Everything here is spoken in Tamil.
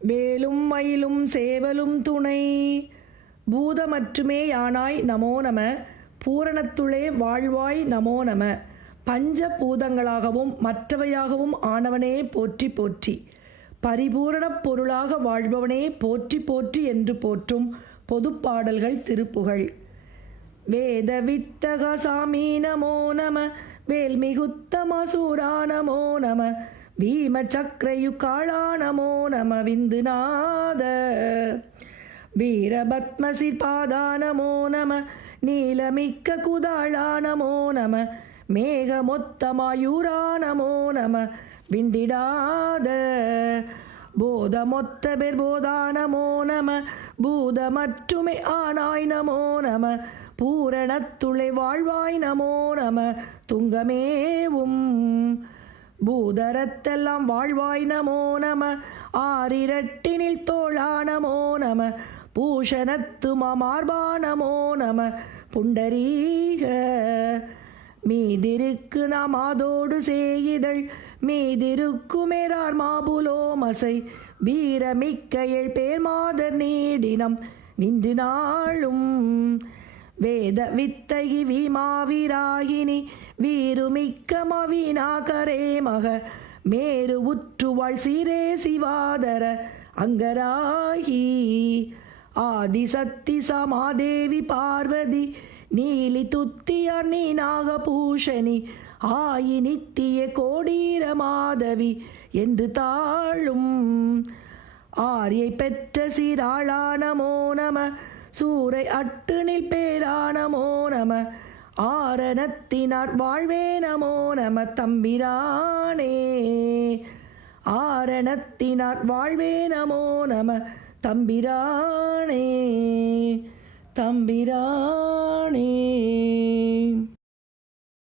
வேலும் மயிலும் சேவலும் துணை. பூதமற்றுமே யானாய் நமோ நம பூரணத்துளே வாழ்வாய் நமோ நம. பஞ்ச பூதங்களாகவும் மற்றவையாகவும் ஆனவனே போற்றி போற்றி. பரிபூரணப் பொருளாக வாழ்பவனே போற்றி போற்றி என்று போற்றும் பொதுப்பாடல்கள் திருப்புகழ் வேத வித்தக சாமி நமோ நம வேல்மிகுத்தமசூரா நமோ நம. பீம சக்கரயுகாளா நமோ நம விந்துநாத வீரபத்மசி பாதானமோ நம நீலமிக்க குதாளா நம மேகமொத்தமாயூரானமோ நம விண்டிடாத. போதமொத்த பெர்போதா நமோ நம பூதமற்றுமை ஆனாய் நமோ நம பூரணத்துளை வாழ்வாய் நமோ நம துங்கமேவும். பூதரத்தெல்லாம் வாழ்வாய் நமோ நம. ஆரிரட்டினில் தோழா நமோ நம. பூஷணத்து மார்பா நமோ நம. புண்டரீக. மீதிருக்கு நாம் அதோடு சேயிதழ். மீதிருக்குமேரார் மாபுலோமசை வீரமிக்கையள் பேர் மாதர் நீடினம். நின்று வேத வித்தகி வீமாவிராகினி வீருமிக்க மவினாகரே மக மேரு உற்றுவாள் சீரே சிவாதர அங்கராகி. ஆதிசக்தி சமாதேவி பார்வதி நீலி துத்தி நீ நாகபூஷணி ஆயி நித்திய கோடீர மாதவி என்று தாழும். ஆரியை பெற்ற சீராளா நமோ நம சூரை அட்டுனில் பேரானமோ நம. ஆரணத்தினார் வாழ்வே நமோ நம தம்பிரானே. ஆரணத்தினார் வாழ்வே நமோ நம தம்பிரானே. தம்பிரானே.